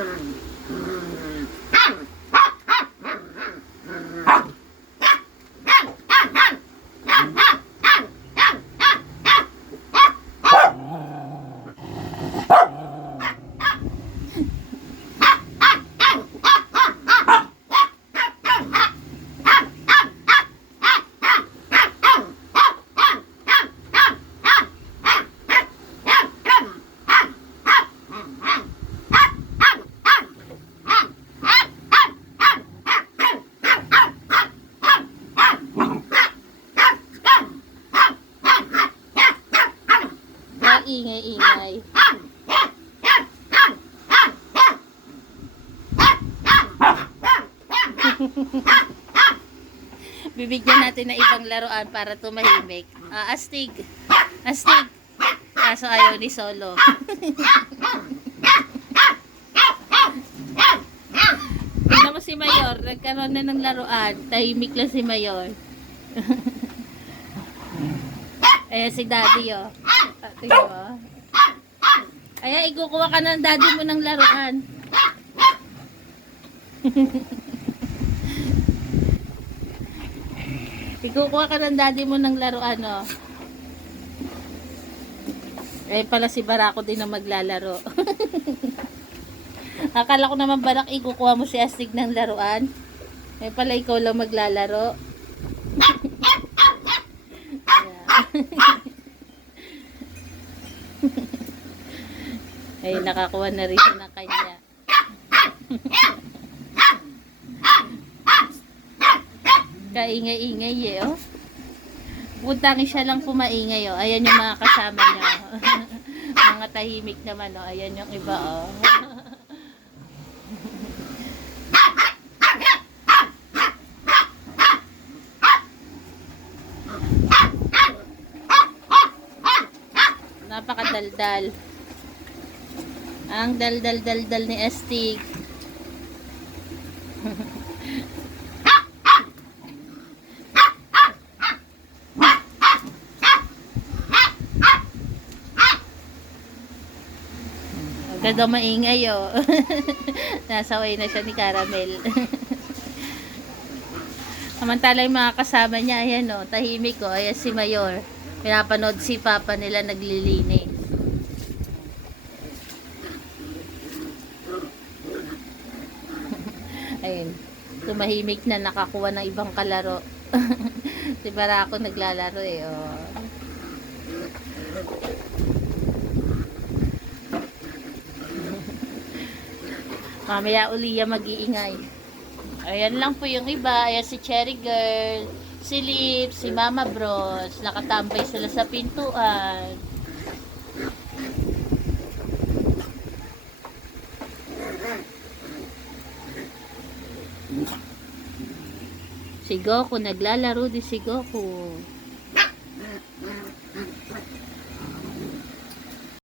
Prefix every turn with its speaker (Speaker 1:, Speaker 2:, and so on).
Speaker 1: Mm-hmm. Maingay, ingay. Bibigyan natin ng ibang laruan para tumahimik. Ah, astig. Astig. Kaso ayaw ni Solo. Tignan mo si Mayor. Nagkaroon na ng laruan. Tahimik lang si Mayor. Ayan si Daddy, oh. Tingnan mo. Ayan, ikukuha ka ng daddy mo ng laruan. ikukuha ka ng daddy mo ng laruan, oh. Eh, pala si Barako din na maglalaro. Akala ko naman Barak, ikukuha mo si Astig ng laruan. Eh, pala ikaw lang maglalaro. Ay, nakakuha na rin ng kanya. Kaingay-ingay eh, oh. Buntangin siya lang pumaingay, oh. Ayan yung mga kasama niya. oh. mga tahimik naman, oh. Ayan yung iba, oh. Napakadaldal. Ang dal-dal-dal-dal ni Estig. Huwag daw maingay, oh. Nasaway na siya ni Caramel. Samantala yung mga kasama niya, ayan, oh, tahimik, oh. Ayan si Mayor. Pinapanood si Papa nila naglilinis. Tumahimik na nakakuha ng ibang kalaro. si Barako naglalaro eh. Oh. Mamaya uli yan mag-iingay. Ayan lang po yung iba. Ayan si Cherry Girl, si Lips, si Mama Bros. Nakatambay sila sa pintuan. Si Goku, naglalaro din si Goku.